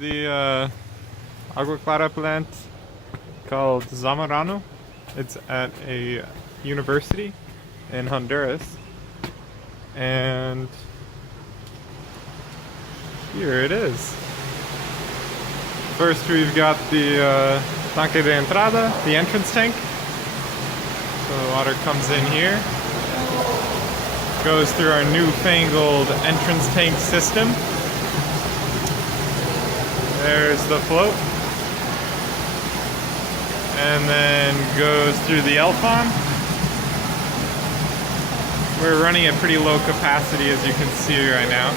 the AguaClara plant called Zamorano. It's at a university in Honduras. And here it is. First we've got the tanque de entrada, the entrance tank. So the water comes in here, goes through our newfangled entrance tank system. There's the float. And then goes through the Elfon. We're running at pretty low capacity, as you can see right now.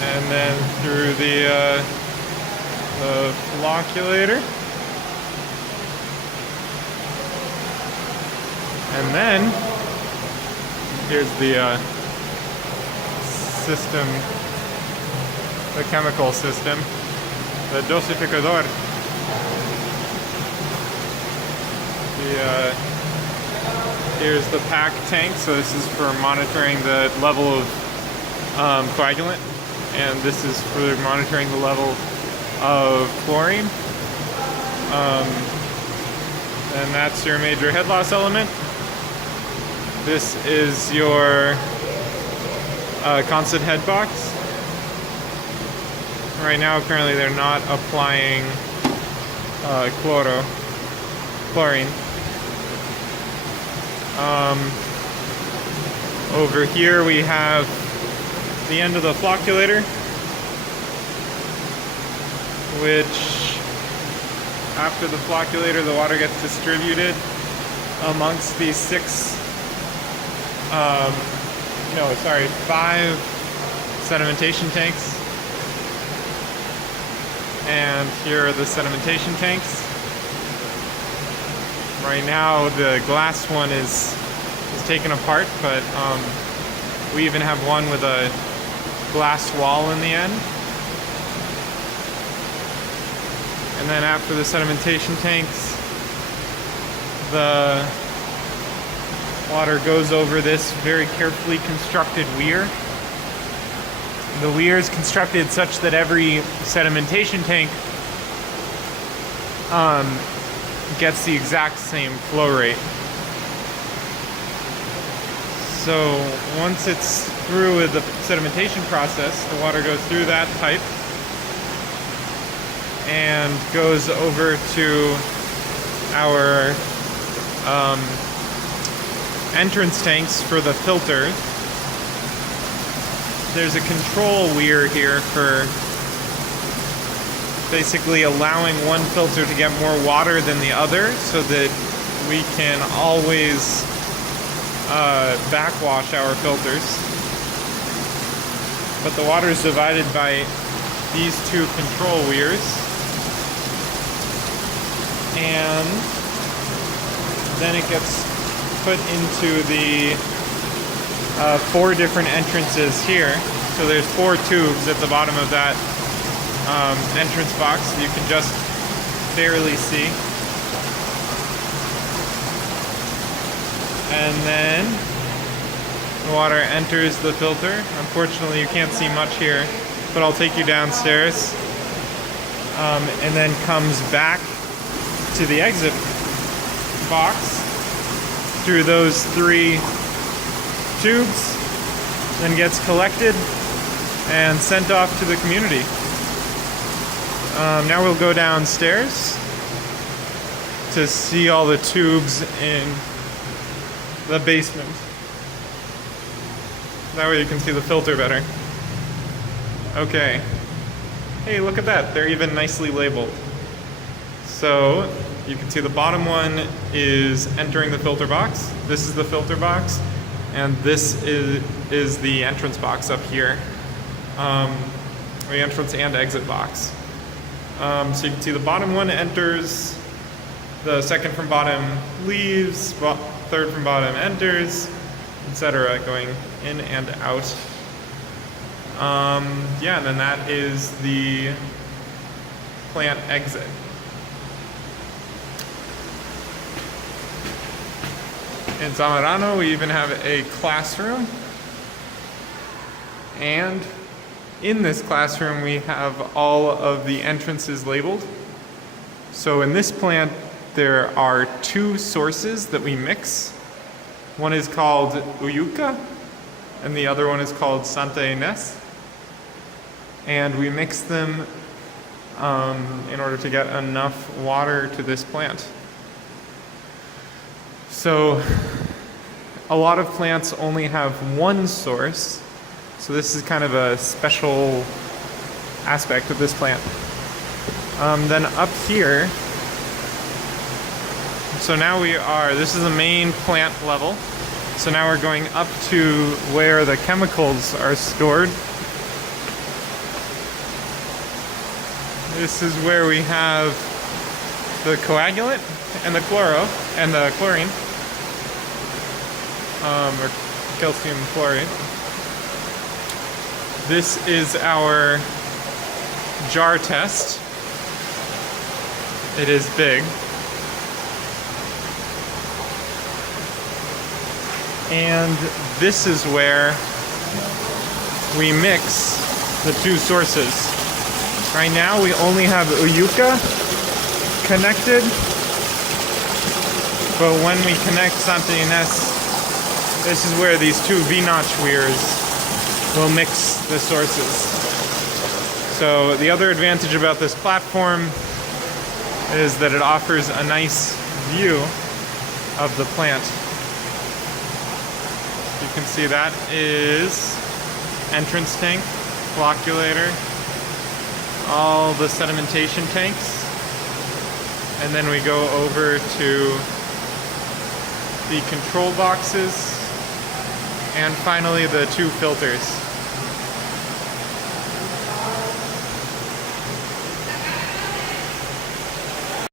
And then through the flocculator. And then here's the system, the chemical system, the dosificador. Here's the pack tank, so this is for monitoring the level of coagulant, and this is for monitoring the level of chlorine. And that's your major head loss element. This is your constant head box. Right now, currently, they're not applying chlorine. Over here we have the end of the flocculator, which after the flocculator the water gets distributed amongst these five sedimentation tanks. And here are the sedimentation tanks. Right now the glass one is taken apart, but we even have one with a glass wall in the end. And then after the sedimentation tanks, the water goes over this very carefully constructed weir. The weir is constructed such that every sedimentation tank gets the exact same flow rate. So once it's through with the sedimentation process, the water goes through that pipe and goes over to our entrance tanks for the filter. There's a control weir here for basically allowing one filter to get more water than the other so that we can always backwash our filters. But the water is divided by these two control weirs, and then it gets put into the four different entrances here. So there's four tubes at the bottom of that entrance box you can just barely see. And then the water enters the filter. Unfortunately, you can't see much here, but I'll take you downstairs. And then comes back to the exit box through those three tubes, then gets collected and sent off to the community. Now we'll go downstairs to see all the tubes in the basement. That way you can see the filter better. Okay. Hey, look at that. They're even nicely labeled. So you can see the bottom one is entering the filter box. This is the filter box. And this is the entrance box up here. The entrance and exit box. So you can see the bottom one enters, the second from bottom leaves, third from bottom enters, etc., going in and out. Yeah, and then that is the plant exit. In Zamorano, we even have a classroom and in this classroom we have all of the entrances labeled. So in this plant there are two sources that we mix. One is called Uyuka and the other one is called Santa Ines. And we mix them in order to get enough water to this plant. So a lot of plants only have one source, so this is kind of a special aspect of this plant. Then up here, so now this is the main plant level, so now we're going up to where the chemicals are stored. This is where we have the coagulant and the chlorine, or calcium chloride. This is our jar test. It is big. And this is where we mix the two sources. Right now we only have Uyuka connected, but when we connect Santa Ines, this is where these two V-notch weirs will mix the sources. So the other advantage about this platform is that it offers a nice view of the plant. You can see that is entrance tank, flocculator, all the sedimentation tanks, and then we go over to the control boxes, and finally the two filters.